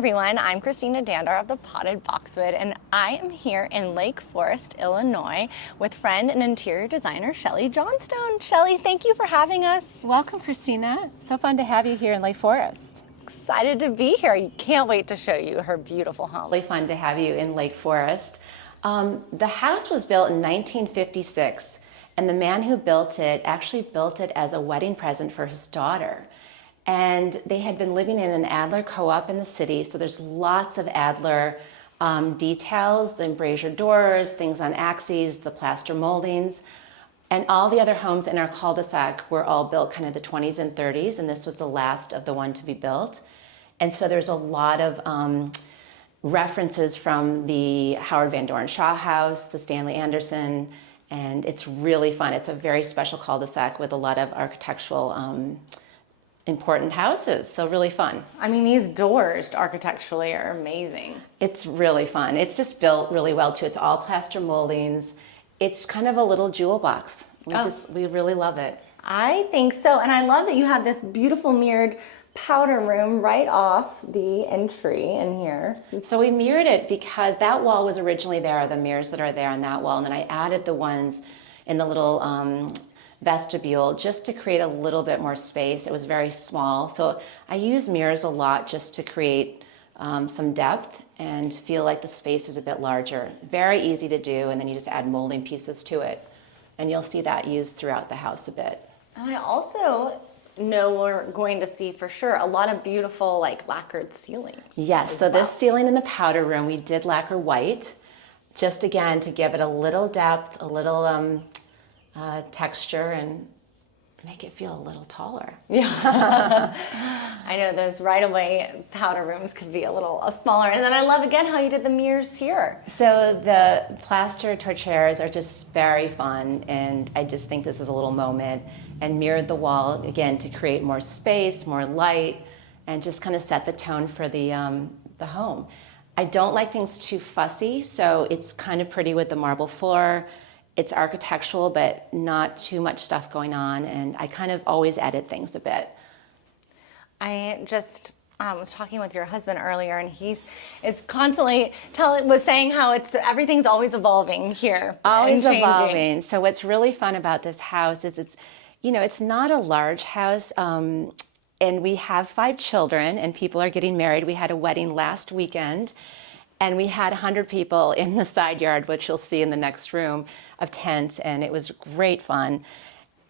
everyone, I'm Christina Dandar of the Potted Boxwood, and I am here in Lake Forest, Illinois with friend and interior designer Shelley Johnstone. Shelley, thank you for having us. Welcome, Christina. So fun to have you here in Lake Forest. Excited to be here. You can't wait to show you her beautiful home. Really fun to have you in Lake Forest. The house was built in 1956, and the man who built it actually built it as a wedding present for his daughter. And they had been living in an Adler co-op in the city, so there's lots of Adler details, the embrasure doors, things on axes, the plaster moldings. And all the other homes in our cul-de-sac were all built kind of the 20s and 30s, and this was the last of the one to be built. And so there's a lot of references from the Howard Van Doren Shaw house, the Stanley Anderson, and it's really fun. It's a very special cul-de-sac with a lot of architectural important houses, so really fun. I mean, these doors architecturally are amazing. It's really fun. It's just built really well too. It's all plaster moldings. It's kind of a little jewel box. We really love it. I think so, and I love that you have this beautiful mirrored powder room right off the entry in here. So we mirrored it because that wall was originally there, the mirrors that are there on that wall, and then I added the ones in the little vestibule just to create a little bit more space. It was very small, so I use mirrors a lot just to create some depth and feel like the space is a bit larger. Very easy to do, and then you just add molding pieces to it, and you'll see that used throughout the house a bit. And I also know we're going to see for sure a lot of beautiful like lacquered ceilings. Yes, so this ceiling in the powder room we did lacquer white, just again to give it a little depth, a little texture, and make it feel a little taller. Yeah. I know those right away powder rooms could be a little smaller. And then I love again how you did the mirrors here. So the plaster torchairs are just very fun, and I just think this is a little moment, and mirrored the wall again to create more space, more light, and just kind of set the tone for the home. I don't like things too fussy, so it's kind of pretty with the marble floor. It's architectural, but not too much stuff going on, and I kind of always edit things a bit. I just was talking with your husband earlier, and he's constantly was saying how everything's always evolving here. Always evolving. So what's really fun about this house is it's not a large house, and we have 5 children, and people are getting married. We had a wedding last weekend, and we had 100 people in the side yard, which you'll see in the next room, of tent, and it was great fun.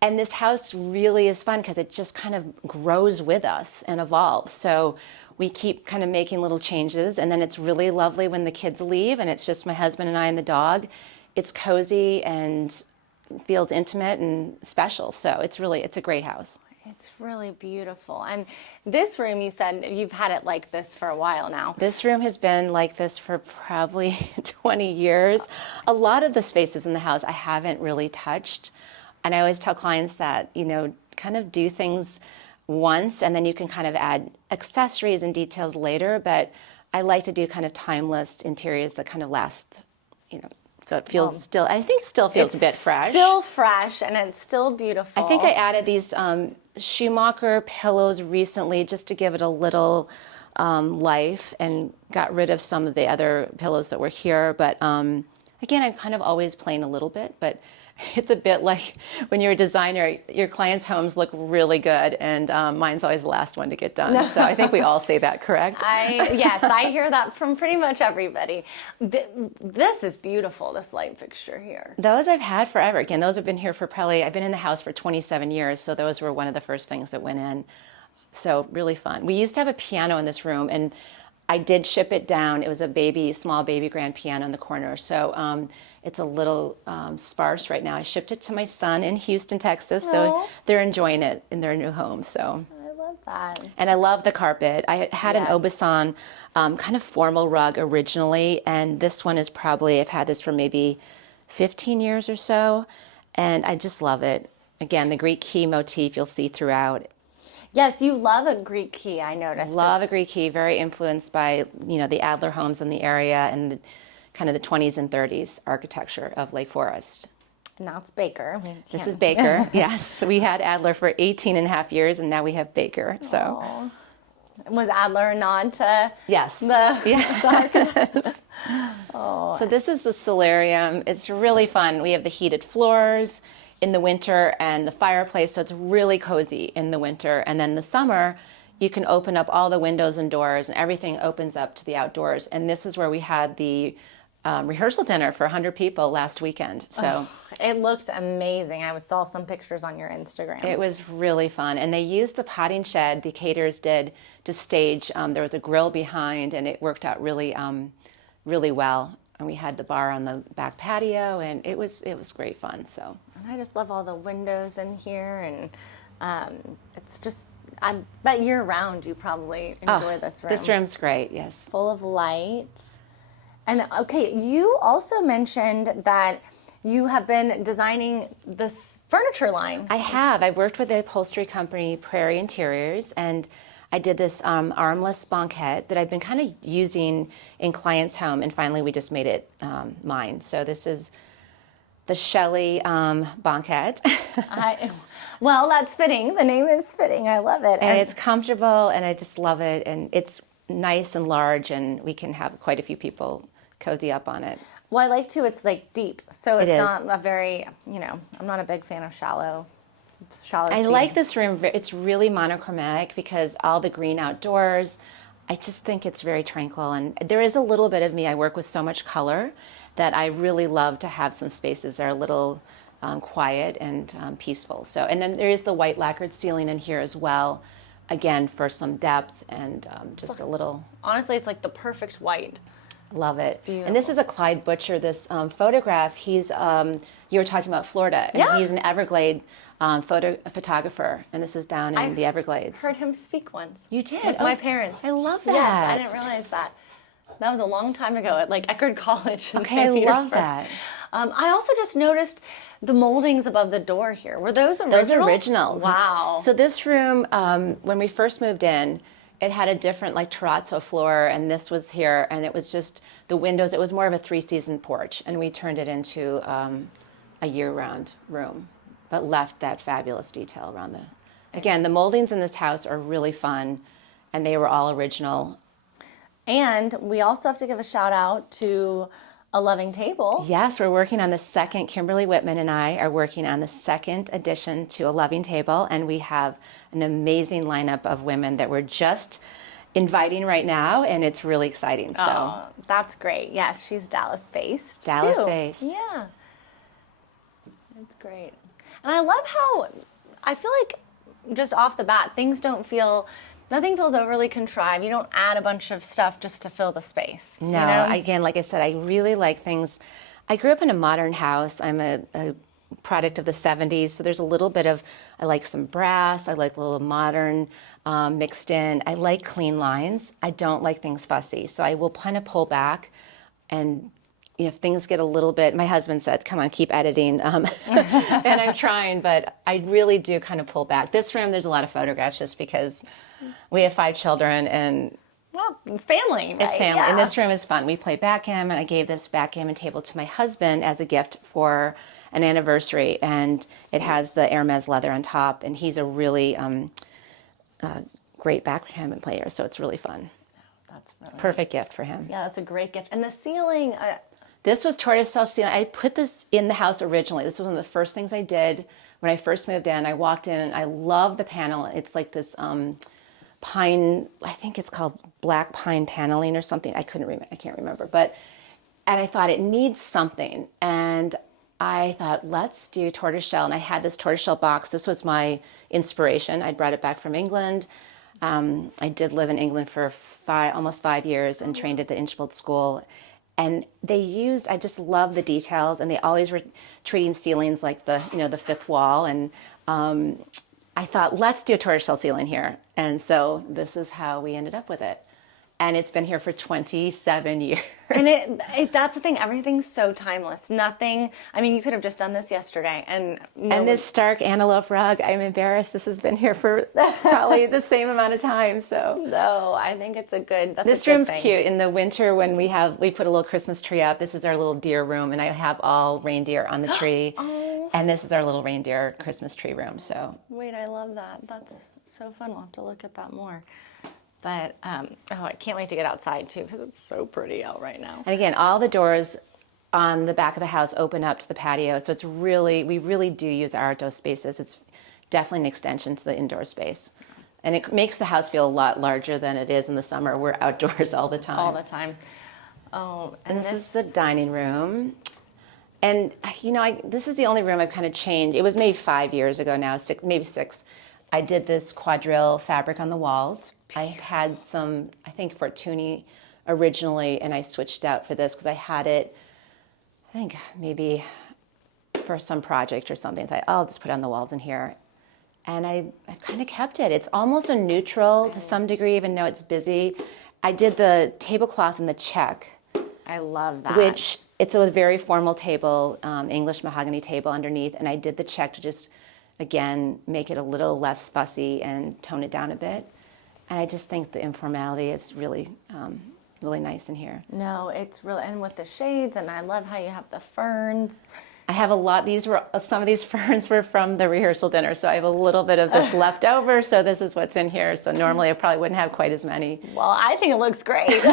And this house really is fun because it just kind of grows with us and evolves. So we keep kind of making little changes, and then it's really lovely when the kids leave and it's just my husband and I and the dog. It's cozy and feels intimate and special. So it's a great house. It's really beautiful. And this room, you said you've had it like this for a while now. This room has been like this for probably 20 years. A lot of the spaces in the house I haven't really touched. And I always tell clients that, kind of do things once and then you can kind of add accessories and details later. But I like to do kind of timeless interiors that kind of last, so it feels I think it still feels a bit fresh. Still fresh, and it's still beautiful. I think I added these Schumacher pillows recently just to give it a little life, and got rid of some of the other pillows that were here. But again, I'm kind of always playing a little bit, but it's a bit like when you're a designer, your clients' homes look really good, and mine's always the last one to get done. So I think we all say that, correct? Yes, I hear that from pretty much everybody. This is beautiful, this light fixture here. Those I've had forever. Again, those have been here for I've been in the house for 27 years, so those were one of the first things that went in. So really fun. We used to have a piano in this room, and I did ship it down. It was a small baby grand piano in the corner. So it's a little sparse right now. I shipped it to my son in Houston, Texas. Aww. So they're enjoying it in their new home. So I love that. And I love the carpet. I had an Aubusson kind of formal rug originally, and this one is I've had this for maybe 15 years or so, and I just love it. Again, the Greek key motif you'll see throughout. Yes, you love a Greek key, I noticed. Love a Greek key, very influenced by, the Adler homes in the area and kind of the 20s and 30s architecture of Lake Forest. Now it's Baker. This is Baker, yes. We had Adler for 18 and a half years, and now we have Baker. So Was Adler a nod to Yes. the architects? Oh. So this is the Solarium. It's really fun. We have the heated floors in the winter and the fireplace, so it's really cozy in the winter. And then the summer, you can open up all the windows and doors, and everything opens up to the outdoors. And this is where we had the rehearsal dinner for 100 people last weekend. So it looks amazing. I saw some pictures on your Instagram. it was really fun. And they used the potting shed, the caterers did, to stage. There was a grill behind, and it worked out really, really well. And we had the bar on the back patio, and it was great fun. So. And I just love all the windows in here, and it's just, I bet year round you probably enjoy this room. This room's great, yes. Full of light. And okay, you also mentioned that you have been designing this furniture line. I have. I've worked with the upholstery company Prairie Interiors, and I did this armless banquette that I've been kind of using in clients' home, and finally we just made it mine. So this is the Shelley banquette. Well, that's fitting. The name is fitting. I love it. And it's comfortable, and I just love it, and it's nice and large, and we can have quite a few people cozy up on it. Well, I like to, it's like deep. So it's It is. not a very, I'm not a big fan of shallow I like this room. It's really monochromatic because all the green outdoors, I just think it's very tranquil. And there is a little bit of me, I work with so much color that I really love to have some spaces that are a little quiet and peaceful. So, and then there is the white lacquered ceiling in here as well, again, for some depth and just a little. Honestly, it's like the perfect white. Love it. And this is a Clyde Butcher, this photograph. He's, you were talking about Florida, and he's an Everglade photographer, and this is down in the Everglades. Heard him speak once. You did? With my parents. I love that. Yes, I didn't realize that. That was a long time ago at like Eckerd College in Okay, St. I Petersburg. love that. I also just noticed the moldings above the door here. Were those original? Those are original. Wow. So this room, when we first moved in, it had a different like terrazzo floor, and this was here, and it was just the windows. It was more of a 3-season porch, and we turned it into a year-round room, but left that fabulous detail around the. Again, the moldings in this house are really fun, and they were all original. And we also have to give a shout out to A Loving Table. Yes, we're working on the second. Kimberly Whitman and I are working on the second edition to A Loving Table, and we have an amazing lineup of women that we're just inviting right now, and it's really exciting. So Oh, that's great. Yes, she's Dallas-based. Dallas-based. Yeah. It's great. And I love how, I feel like just off the bat, nothing feels overly contrived. You don't add a bunch of stuff just to fill the space. No, again, like I said, I really like things. I grew up in a modern house. I'm a product of the 70s, so there's a little bit of, I like some brass, I like a little modern mixed in. I like clean lines. I don't like things fussy, so I will kind of pull back, and if things get a little bit, my husband said, come on, keep editing, and I'm trying, but I really do kind of pull back. This room, there's a lot of photographs just because we have 5 children, and well, it's family, right? it's family. Yeah. And this room is fun. We play backgammon. I gave this backgammon table to my husband as a gift for an anniversary, and it has the Hermes leather on top, and he's a really great backgammon player, so it's really fun. That's really Perfect gift for him. Yeah, that's a great gift. And the ceiling, This was tortoiseshell ceiling. I put this in the house originally. This was one of the first things I did when I first moved in. I walked in, and I love the panel. It's like this pine, I think it's called black pine paneling or something. I can't remember. And I thought it needs something. And I thought, let's do tortoiseshell. And I had this tortoiseshell box. This was my inspiration. I brought it back from England. I did live in England for almost 5 years and trained at the Inchfield School. And I just love the details. And they always were treating ceilings like the fifth wall. And I thought, let's do a tortoiseshell ceiling here. And so this is how we ended up with it. And it's been here for 27 years. and that's the thing. Everything's so timeless. Nothing. I mean, you could have just done this yesterday, and this stark antelope rug. I'm embarrassed. This has been here for probably the same amount of time. So no, I think it's a good. This room's cute. In the winter, when we put a little Christmas tree up. This is our little deer room, and I have all reindeer on the tree. Oh. And this is our little reindeer Christmas tree room. So wait, I love that. That's so fun. We'll have to look at that more. But, I can't wait to get outside too because it's so pretty out right now. And again, all the doors on the back of the house open up to the patio. So we really do use our outdoor spaces. It's definitely an extension to the indoor space. And it makes the house feel a lot larger than it is in the summer. We're outdoors all the time. All the time. Oh, and this is the dining room. And, this is the only room I've kind of changed. It was maybe 5 years ago now, maybe 6. I did this quadrille fabric on the walls. I had some, I think, Fortuny originally, and I switched out for this because I had it, I think, maybe for some project or something. I thought, I'll just put it on the walls in here. And I kind of kept it. It's almost a neutral to some degree, even though it's busy. I did the tablecloth in the check. I love that. Which, it's a very formal table, English mahogany table underneath, and I did the check to just, again, make it a little less fussy and tone it down a bit. And I just think the informality is really, really nice in here. No, it's really, and with the shades, and I love how you have the ferns. I have a lot, some of these ferns were from the rehearsal dinner, so I have a little bit of this left over, so this is what's in here. So normally I probably wouldn't have quite as many. Well, I think it looks great.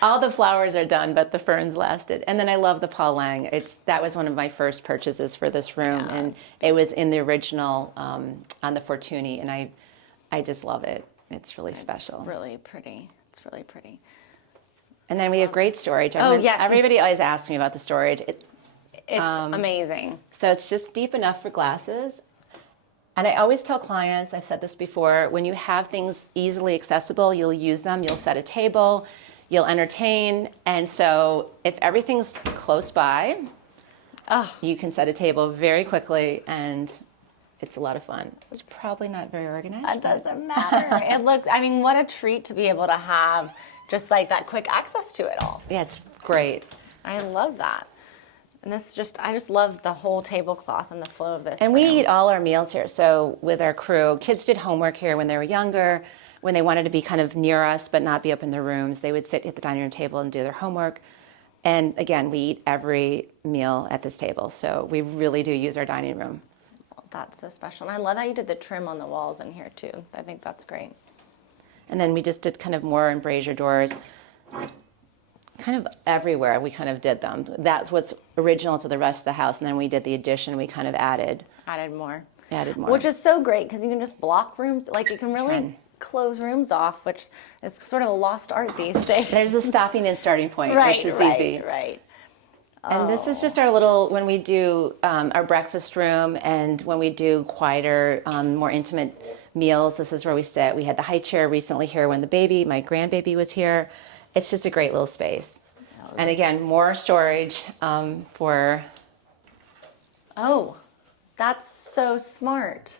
All the flowers are done, but the ferns lasted. And then I love the Paul Lang. That was one of my first purchases for this room, and it was in the original on the Fortuny, and I just love it. It's really special. Really pretty. It's really pretty. And then we have great storage. Yes. Everybody always asks me about the storage. It's amazing. So it's just deep enough for glasses. And I always tell clients, I've said this before, when you have things easily accessible, you'll use them. You'll set a table, you'll entertain. And so if everything's close by, you can set a table very quickly, and it's a lot of fun. It's probably not very organized. It doesn't matter. It looks, what a treat to be able to have just like that quick access to it all. Yeah, it's great. I love that. And I just love the whole tablecloth and the flow of this. And we eat all our meals here. So with our crew, kids did homework here when they were younger. When they wanted to be kind of near us but not be up in their rooms, they would sit at the dining room table and do their homework. And again, we eat every meal at this table. So we really do use our dining room. Well, that's so special. And I love how you did the trim on the walls in here too. I think that's great. And then we just did kind of more embrasure doors. Kind of everywhere we kind of did them. That's what's original to the rest of the house. And then we did the addition, we kind of added more. Which is so great because you can just block rooms. Like you can really close rooms off, which is sort of a lost art these days. There's a stopping and starting point, which is easy. Right. And this is just our little, when we do our breakfast room and when we do quieter, more intimate meals, this is where we sit. We had the high chair recently here when my grandbaby was here. It's just a great little space. And again, more storage for... Oh, that's so smart.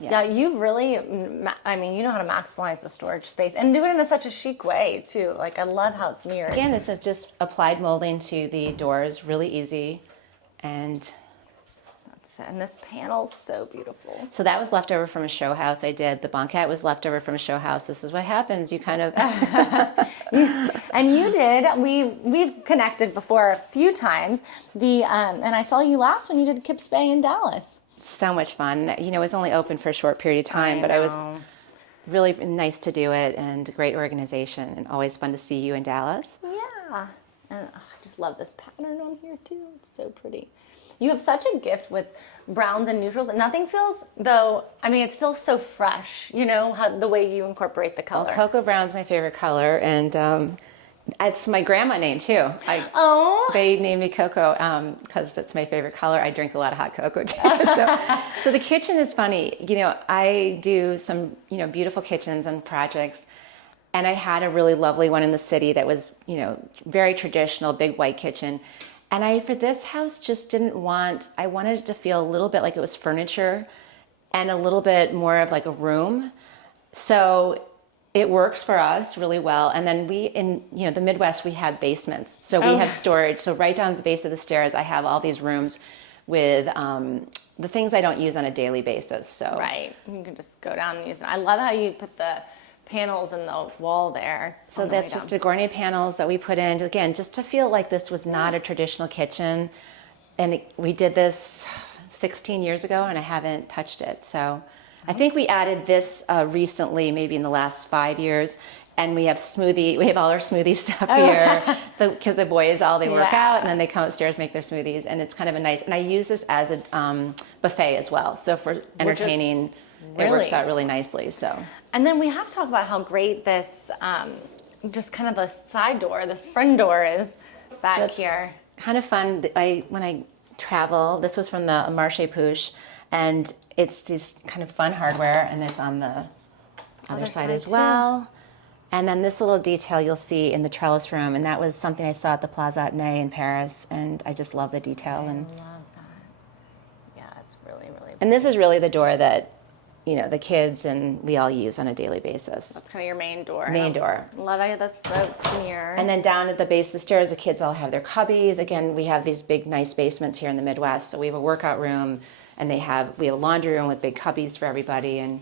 Yeah, you really, you know how to maximize the storage space and do it in such a chic way too. Like I love how it's mirrored. Again, this is just applied molding to the doors, really easy. And this panel's so beautiful. So that was left over from a show house I did. The banquette was left over from a show house. This is what happens. You kind of... And you did. We've connected before a few times. And I saw you last when you did Kips Bay in Dallas. So much fun. It was only open for a short period of time, but I was really nice to do it, and great organization, and always fun to see you in Dallas. Yeah. And I just love this pattern on here too. It's so pretty. You have such a gift with browns and neutrals, and nothing feels, though, it's still so fresh, the way you incorporate the color. Well, Coco Brown's my favorite color, and it's my grandma name too. They named me Coco because it's my favorite color. I drink a lot of hot cocoa too. So the kitchen is funny. I do some, beautiful kitchens and projects, and I had a really lovely one in the city that was, very traditional, big white kitchen. And for this house, just I wanted it to feel a little bit like it was furniture and a little bit more of like a room. So it works for us really well. And then in the Midwest, we have basements. So we have storage. So right down at the base of the stairs, I have all these rooms with the things I don't use on a daily basis. So right. You can just go down and use it. I love how you put the panels in the wall there. So that's just Agornia panels that we put in, again, just to feel like this was not a traditional kitchen. And we did this 16 years ago, and I haven't touched it. So I think we added this recently, maybe in the last 5 years. And we have all our smoothie stuff here because the boys, they work out and then they come upstairs, make their smoothies. And it's kind of and I use this as a buffet as well. So for entertaining, it works out really nicely. So. And then we have to talk about how great this, just kind of the side door, this front door is back here. Kind of fun. When I travel, this was from the Marché Puche, and it's this kind of fun hardware, and it's on the other side as well. Too. And then this little detail you'll see in the trellis room, and that was something I saw at the Plaza Athénée in Paris, and I just love the detail. I love that. Yeah, it's really, really pretty. And this is really the door that, the kids and we all use on a daily basis. That's kind of your main door. Main door. Love how the sloped mirror. And then down at the base of the stairs, the kids all have their cubbies. Again, we have these big, nice basements here in the Midwest, so we have a workout room, and we have a laundry room with big cubbies for everybody, and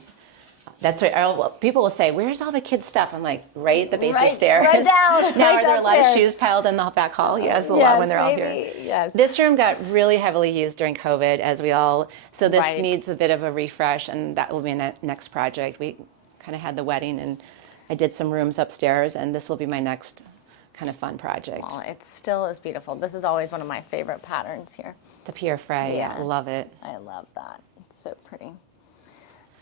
that's right. People will say, "Where's all the kids' stuff?" I'm like, right at the base of the stairs. Right down. Now, are there a lot of shoes piled in the back hall? Yes, a lot when they're all here. Yes. This room got really heavily used during COVID, so this needs a bit of a refresh, and that will be a next project. We kind of had the wedding, and I did some rooms upstairs, and this will be my next kind of fun project. Well, it still is beautiful. This is always one of my favorite patterns here. The Pierre Fray, I love it. I love that. It's so pretty.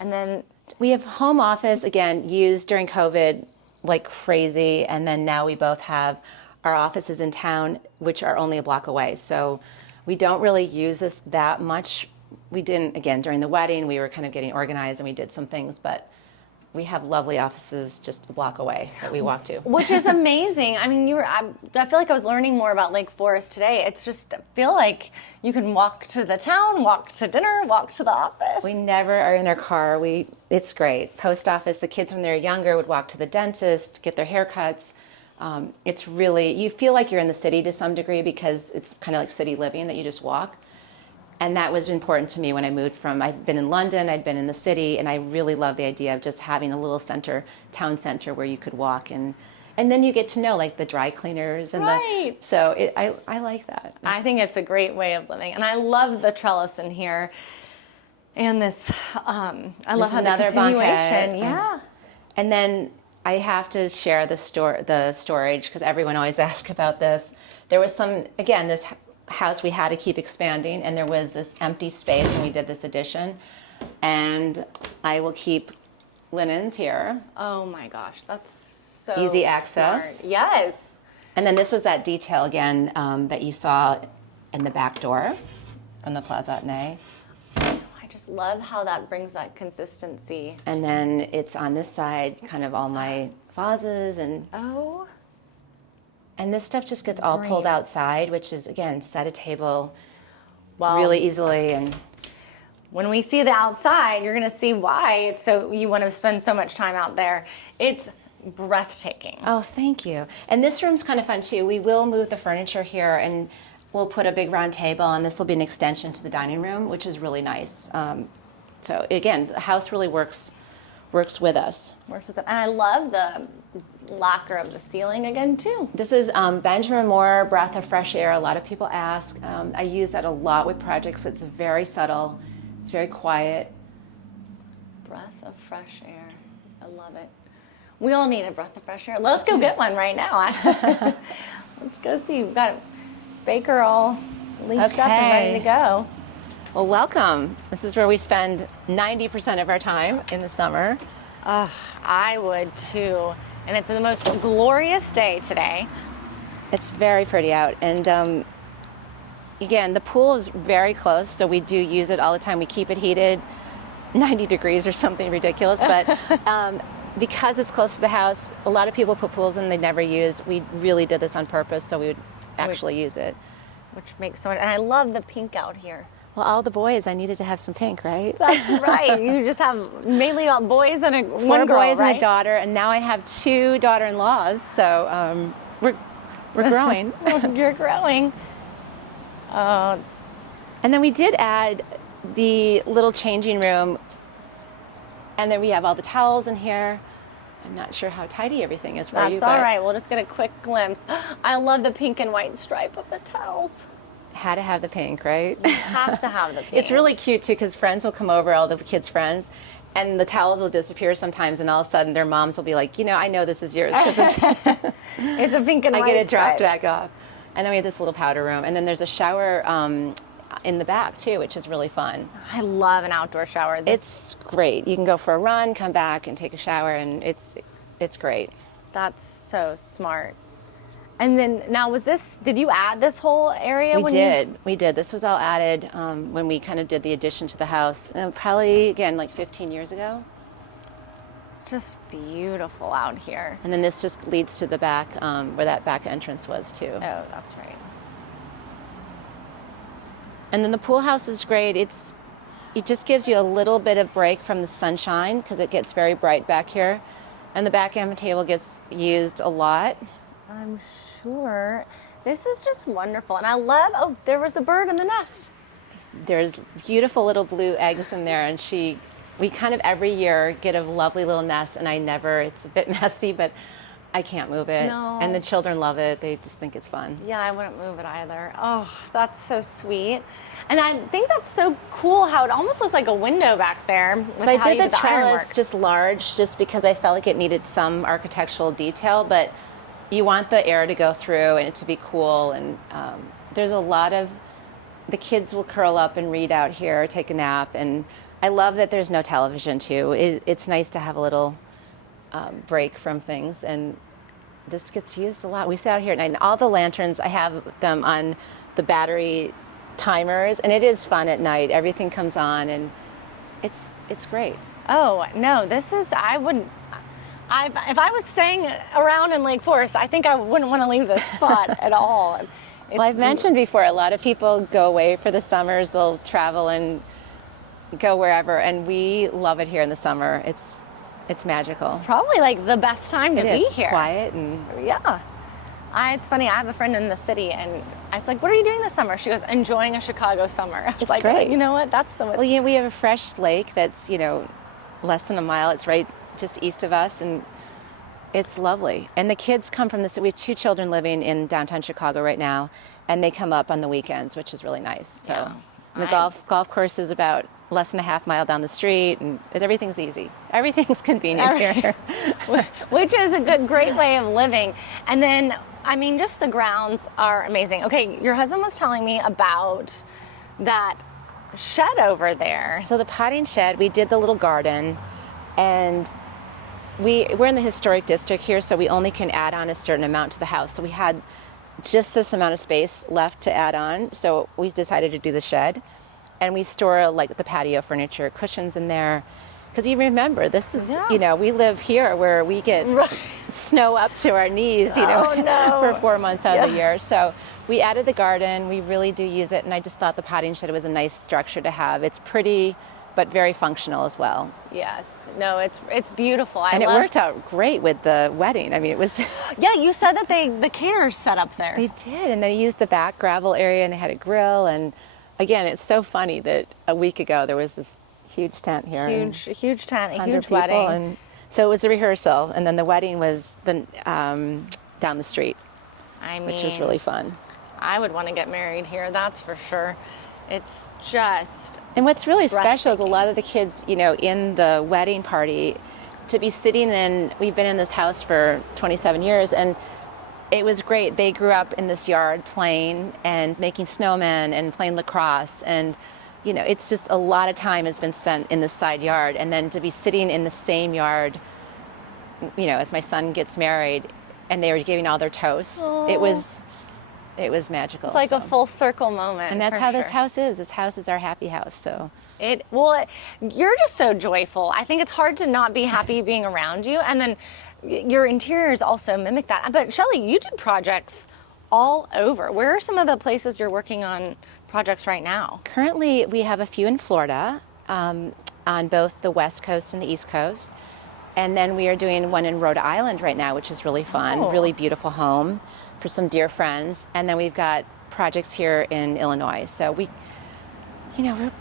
And then we have home office, again, used during COVID like crazy. And then now we both have our offices in town, which are only a block away. So we don't really use this that much. We didn't, again, during the wedding, we were kind of getting organized and we did some things, but we have lovely offices just a block away that we walk to. Which is amazing. I mean, I feel like I was learning more about Lake Forest today. It's just, I feel like you can walk to the town, walk to dinner, walk to the office. We never are in our car. It's great. Post office, the kids when they're younger would walk to the dentist, get their haircuts. It's really, you feel like you're in the city to some degree because it's kind of like city living that you just walk. And that was important to me when I moved I'd been in London, I'd been in the city, and I really love the idea of just having a little town center where you could walk and then you get to know like the dry cleaners and I like that. I think it's a great way of living. And I love the trellis in here. And this, I love how the continuation. Yeah. And then I have to share the storage because everyone always asks about this. There was this house we had to keep expanding, and there was this empty space when we did this addition, and I will keep linens here. Oh my gosh, that's so easy access. Smart. Yes. And then this was that detail again that you saw in the back door from the Plaza Athénée. I just love how that brings that consistency. And then it's on this side, kind of all my vases and this stuff just gets all pulled outside, which is, again, set a table really easily. And when we see the outside, you're going to see why you want to spend so much time out there. It's breathtaking. Oh, thank you. And this room's kind of fun, too. We will move the furniture here, and we'll put a big round table, and this will be an extension to the dining room, which is really nice. So, again, the house really works with us. Works with it. And I love the lacquer of the ceiling again too. This is Benjamin Moore Breath of Fresh Air. A lot of people ask. I use that a lot with projects. It's very subtle. It's very quiet. Breath of fresh air. I love it. We all need a breath of fresh air. Let's go get one right now. Let's go see. We've got Baker all leashed up and ready to go. Well, welcome. This is where we spend 90% of our time in the summer. I would too. And it's the most glorious day today. It's very pretty out. And again, the pool is very close, so we do use it all the time. We keep it heated 90 degrees or something ridiculous. But because it's close to the house, a lot of people put pools in they never use. We really did this on purpose, so we would actually use it. Which makes so much, and I love the pink out here. Well, all the boys, I needed to have some pink, right? That's right. You just have mainly boys and one girl, boys and a daughter, and now I have 2 daughter-in-laws. So we're growing. You're growing. And then we did add the little changing room, and then we have all the towels in here. I'm not sure how tidy everything is for you. That's all right. We'll just get a quick glimpse. I love the pink and white stripe of the towels. Had to have the pink, right? You have to have the pink. It's really cute too because friends will come over, all the kids' friends, and the towels will disappear sometimes, and all of a sudden their moms will be like, I know this is yours because it's, it's a pink and white. I get it dropped back off. And then we have this little powder room, and then there's a shower in the back too, which is really fun. I love an outdoor shower. It's great. You can go for a run, come back, and take a shower, and it's great. That's so smart. And then now, did you add this whole area? We did. This was all added when we kind of did the addition to the house, probably, again, like 15 years ago. Just beautiful out here. And then this just leads to the back, where that back entrance was too. Oh, that's right. And then the pool house is great. It just gives you a little bit of break from the sunshine because it gets very bright back here. And the back end table gets used a lot. I'm sure. This is just wonderful. And I love, there was the bird in the nest. There's beautiful little blue eggs in there, and we kind of every year get a lovely little nest, and it's a bit messy, but I can't move it. No. And the children love it. They just think it's fun. Yeah, I wouldn't move it either. Oh, that's so sweet. And I think that's so cool how it almost looks like a window back there. So I did the trellis just large, just because I felt like it needed some architectural detail, but you want the air to go through and it to be cool. And there's a lot of, the kids will curl up and read out here, take a nap. And I love that there's no television too. It's nice to have a little break from things. And this gets used a lot. We sit out here at night, and all the lanterns, I have them on the battery timers, and it is fun at night. Everything comes on, and it's great. Oh, no, if I was staying around in Lake Forest, I think I wouldn't want to leave this spot at all. Well, I've mentioned before, a lot of people go away for the summers. They'll travel and go wherever, and we love it here in the summer. It's magical. It's probably like the best time to be here. It's quiet and yeah. It's funny. I have a friend in the city, and I was like, "What are you doing this summer?" She goes, "Enjoying a Chicago summer." I was it's like, great. You know what? That's the one. Well, we have a fresh lake that's less than a mile. It's right just east of us, and it's lovely. And the kids come from the city. We have 2 children living in downtown Chicago right now, and they come up on the weekends, which is really nice. So yeah. and the golf course is about less than a half mile down the street, and everything's easy. Everything's convenient here. Which is a great way of living. And then, just the grounds are amazing. Okay, your husband was telling me about that shed over there. So the potting shed, we did the little garden, and we're in the historic district here, so we only can add on a certain amount to the house. So we had just this amount of space left to add on, so we decided to do the shed. And we store like the patio furniture, cushions in there. Because you remember, this is, we live here where we get snow up to our knees, for 4 months out of the year. So we added the garden. We really do use it. And I just thought the potting shed was a nice structure to have. It's pretty, but very functional as well. Yes. No, it's beautiful. And it worked out great with the wedding. It was... Yeah, you said that the caterers set up there. They did. And they used the back gravel area, and they had a grill. And again, it's so funny that a week ago there was this huge tent here. Huge tent, a huge people, wedding. And so it was the rehearsal, and then the wedding was down the street, which was really fun. I would want to get married here, that's for sure. It's just And what's really special is a lot of the kids, in the wedding party, to be sitting in, we've been in this house for 27 years, and it was great. They grew up in this yard playing and making snowmen and playing lacrosse, and it's just a lot of time has been spent in this side yard, and then to be sitting in the same yard, as my son gets married, and they were giving all their toast. Oh. It was magical. It's like a full circle moment. And that's how this house is. This house is our happy house. So you're just so joyful. I think it's hard to not be happy being around you, and then your interiors also mimic that. But Shelley, you do projects all over. Where are some of the places you're working on projects right now? Currently, we have a few in Florida, on both the West Coast and the East Coast. And then we are doing one in Rhode Island right now, which is really fun, really beautiful home for some dear friends. And then we've got projects here in Illinois. So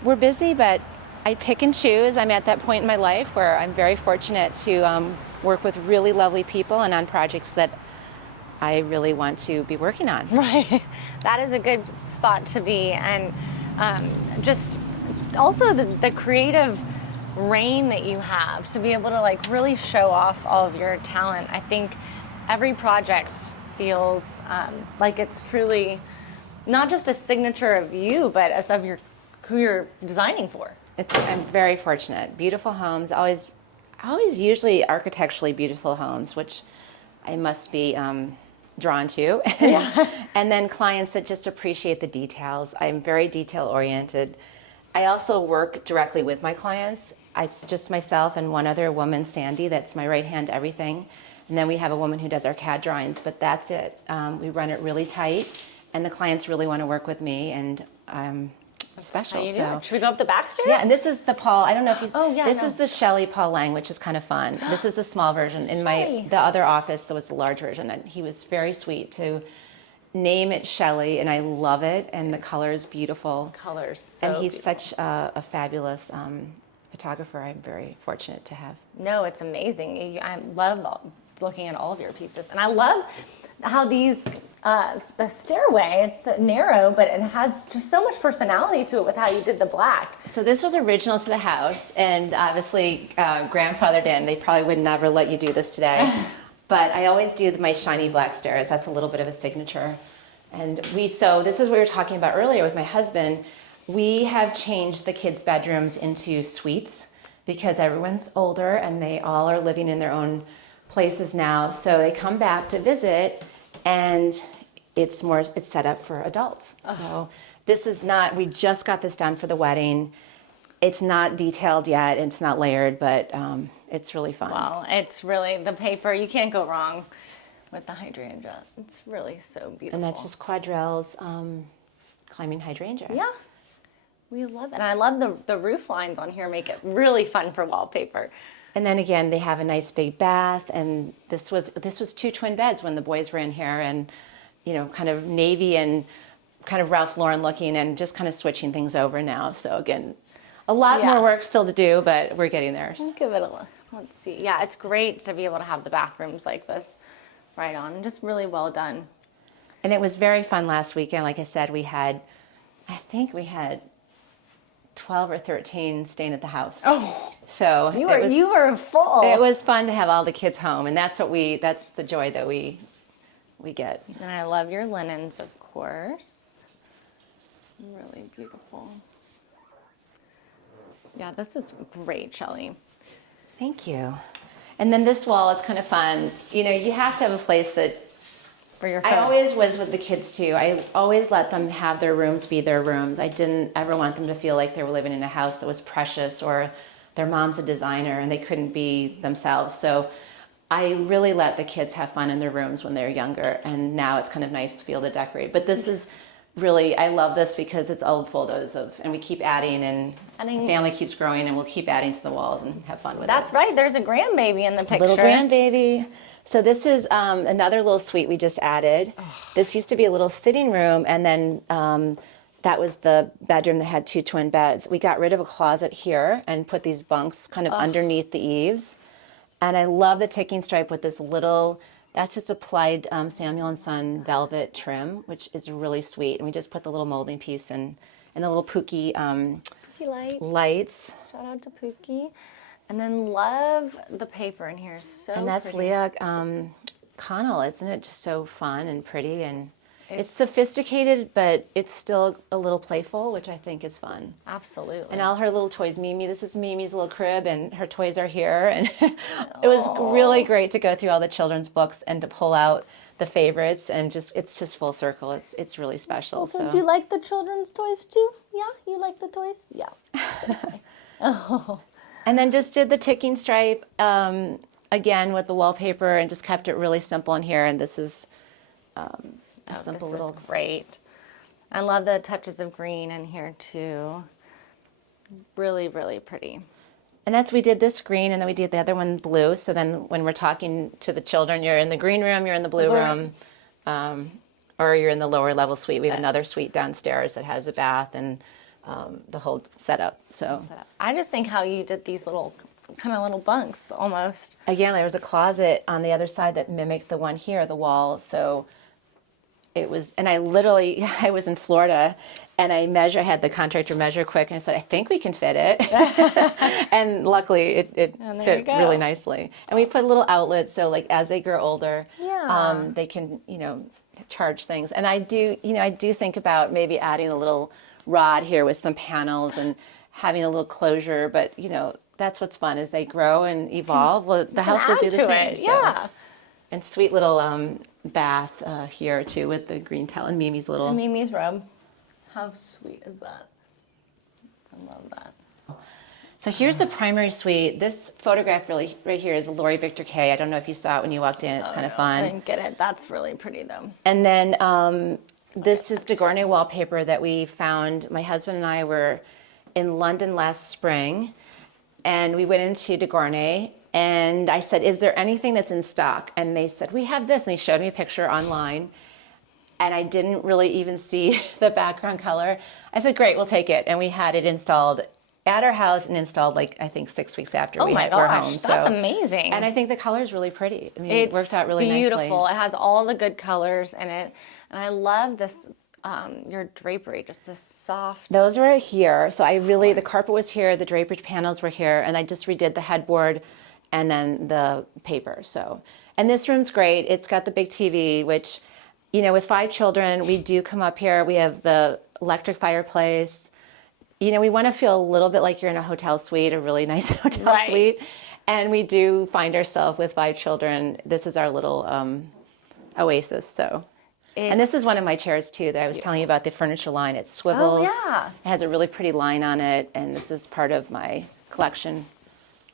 we're busy, but I pick and choose. I'm at that point in my life where I'm very fortunate to work with really lovely people and on projects that I really want to be working on. Right. That is a good spot to be. And just also the creative reign that you have to be able to like really show off all of your talent. I think every project feels like it's truly not just a signature of you, but as of who you're designing for. I'm very fortunate. Beautiful homes, always usually architecturally beautiful homes, which I must be drawn to. Yeah. And then clients that just appreciate the details. I'm very detail oriented. I also work directly with my clients. It's just myself and one other woman, Sandy, that's my right hand everything. And then we have a woman who does our CAD drawings, but that's it. We run it really tight, and the clients really want to work with me, and special. How you so do? Should we go up the back stairs? yeah, and this is the Paul. I don't know if you. Oh, yeah, This no. is the Shelley Paul Lang, which is kind of fun. This is the small version. In Shelley. the other office, there was the large version, and he was very sweet to name it Shelley, and I love it, and the color is beautiful. Colors. So And he's beautiful. such a fabulous photographer. I'm very fortunate to have. No, it's amazing. I love looking at all of your pieces, and I love how these the stairway. It's narrow, but it has just so much personality to it with how you did the black. So this was original to the house, and obviously grandfathered in. They probably would never let you do this today. But I always do my shiny black stairs. That's a little bit of a signature. And so this is what we were talking about earlier with my husband. We have changed the kids' bedrooms into suites because everyone's older and they all are living in their own places now. So they come back to visit, and it's set up for adults. So this is not, we just got this done for the wedding. It's not detailed yet, it's not layered, but it's really fun. Well, it's really the paper. You can't go wrong with the hydrangea. It's really so beautiful. And that's just quadrilles climbing hydrangea. Yeah, we love it. And I love the roof lines on here make it really fun for wallpaper. And then again, they have a nice big bath, and this was 2 twin beds when the boys were in here, and kind of navy and kind of Ralph Lauren looking, and just kind of switching things over now. So again, a lot more work still to do, but we're getting there. Give it a look. Let's see. Yeah, it's great to be able to have the bathrooms like this right on. Just really well done. And it was very fun last weekend. Like I said, I think we had 12 or 13 staying at the house. Oh, so you were full. It was fun to have all the kids home, and that's the joy that we get. And I love your linens, of course. Really beautiful. Yeah, this is great, Shelley. Thank you. And then this wall, it's kind of fun. You have to have a place that. For your I phone. always was with the kids too. I always let them have their rooms be their rooms. I didn't ever want them to feel like they were living in a house that was precious, or their mom's a designer and they couldn't be themselves. So I really let the kids have fun in their rooms when they were younger, and now it's kind of nice to be able to decorate. But this is really, I love this because it's old photos and we keep adding, and the family keeps growing, and we'll keep adding to the walls and have fun with it. That's right. There's a grandbaby in the picture. Little grandbaby. So this is another little suite we just added. This used to be a little sitting room, and then that was the bedroom that had 2 twin beds. We got rid of a closet here and put these bunks kind of underneath the eaves. And I love the ticking stripe with this little, that's just applied Samuel & Son velvet trim, which is really sweet. And we just put the little molding piece and the little Pookie lights. Shout out to Pookie. And then love the paper in here. So And that's pretty. Leah Connell. Isn't it just so fun and pretty? And it's sophisticated, but it's still a little playful, which I think is fun. Absolutely. And all her little toys. Mimi, this is Mimi's little crib, and her toys are here. And it was really great to go through all the children's books and to pull out the favorites, and it's just full circle. It's really special. Also, so. do you like the children's toys too? Yeah, you like the toys? Yeah. Oh. And then just did the ticking stripe again with the wallpaper, and just kept it really simple in here. And this is a simple this little. is great. I love the touches of green in here too. Really, really pretty. And we did this green, and then we did the other one blue. So then when we're talking to the children, you're in the green room, you're in the blue room, or you're in the lower level suite. We have another suite downstairs that has a bath and the whole setup. So I just think how you did these little bunks almost. again, there was a closet on the other side that mimicked the one here, the wall. So it was, and I literally, I was in Florida and I had the contractor measure quick and I said, I think we can fit it. And luckily it fit really nicely. And we put little outlets so like as they grow older, they can, charge things. And I do think about maybe adding a little rod here with some panels and having a little closure, but that's what's fun as they grow and evolve. Well, the house will do the same. Yeah. And sweet little bath here too with the green tile and Mimi's little. And Mimi's robe. How sweet is that? I love that. So here's the primary suite. This photograph right here is Lori Victor Kay. I don't know if you saw it when you walked in. It's kind of fun. I didn't get it. That's really pretty though. And then this is DeGournay wallpaper that we found. My husband and I were in London last spring, and we went into DeGournay. And I said, is there anything that's in stock? And they said, we have this. And they showed me a picture online. And I didn't really even see the background color. I said, great, we'll take it. And we had it installed at our house and installed I think 6 weeks after we were home. That's amazing. And I think the color is really pretty. I mean, it worked out really nicely. It's beautiful. It has all the good colors in it. And I love this, your drapery, just this soft. Those were here. So the carpet was here, the drapery panels were here, and I just redid the headboard and then the paper. So, and this room's great. It's got the big TV, which, with 5 children, we do come up here. We have the electric fireplace. We want to feel a little bit like you're in a hotel suite, a really nice hotel suite. And we do find ourselves with 5 children. This is our little oasis. So, and this is one of my chairs too that I was telling you about, the furniture line. It swivels. Oh, yeah. It has a really pretty line on it. And this is part of my collection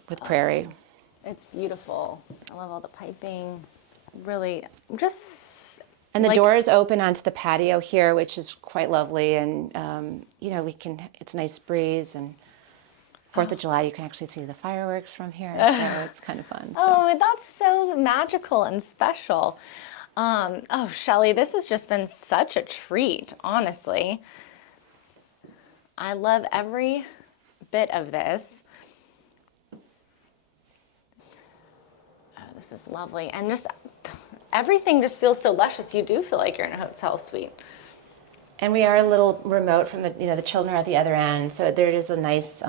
with Prairie. It's beautiful. I love all the piping. Really, just. And the doors open onto the patio here, which is quite lovely. And, it's a nice breeze. And 4th of July, you can actually see the fireworks from here. So it's kind of fun. So. Oh, that's so magical and special. Shelley, this has just been such a treat, honestly. I love every bit of this. This is lovely. And just everything just feels so luscious. You do feel like you're in a hotel suite. And we are a little remote from the children are at the other end. So there is a nice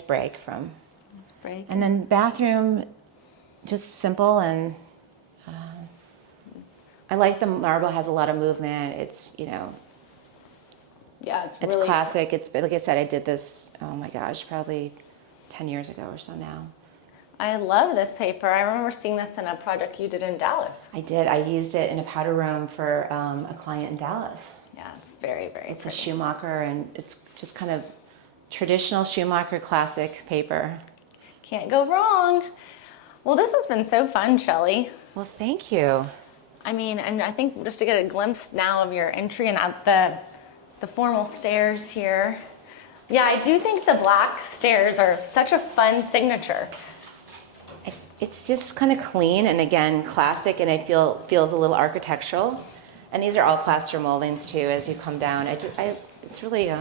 break from. And then bathroom, just simple. And I like the marble has a lot of movement. It's, Yeah, it's really. It's classic. It's, like I said, I did this, oh my gosh, probably 10 years ago or so now. I love this paper. I remember seeing this in a project you did in Dallas. I did. I used it in a powder room for a client in Dallas. Yeah, it's very, very It's pretty. a Schumacher, and it's just kind of traditional Schumacher classic paper. Can't go wrong. Well, this has been so fun, Shelley. Well, thank you. I mean, and I think just to get a glimpse now of your entry and up the formal stairs here. Yeah, I do think the black stairs are such a fun signature. It's just kind of clean and again classic, and feels a little architectural. And these are all plaster moldings too. As you come down, it's really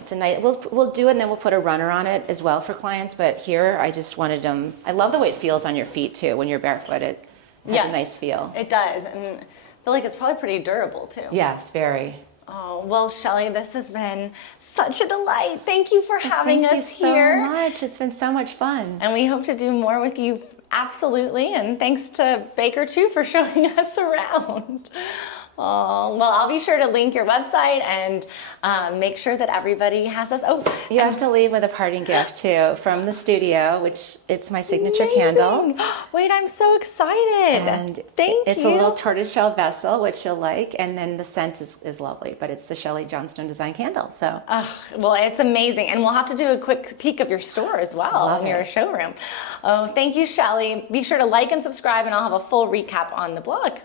it's a nice. We'll do it, and then we'll put a runner on it as well for clients. But here, I just wanted them. I love the way it feels on your feet too when you're barefoot. It has a nice feel. It does, and I feel like it's probably pretty durable too. Yes, very. Oh, well, Shelley, this has been such a delight. Thank you for having us here. Thank you so much. It's been so much fun. And we hope to do more with you, absolutely. And thanks to Baker, too, for showing us around. Oh, well, I'll be sure to link your website and make sure that everybody has this. Oh, you have to leave with a parting gift, too, from the studio, which it's my signature candle. Wait, I'm so excited. And Thank you. It's a little tortoiseshell vessel, which you'll like. And then the scent is lovely, but it's the Shelley Johnstone design candle. So, well, it's amazing. And we'll have to do a quick peek of your store as well in your showroom. Oh, thank you, Shelley. Be sure to like and subscribe, and I'll have a full recap on the blog.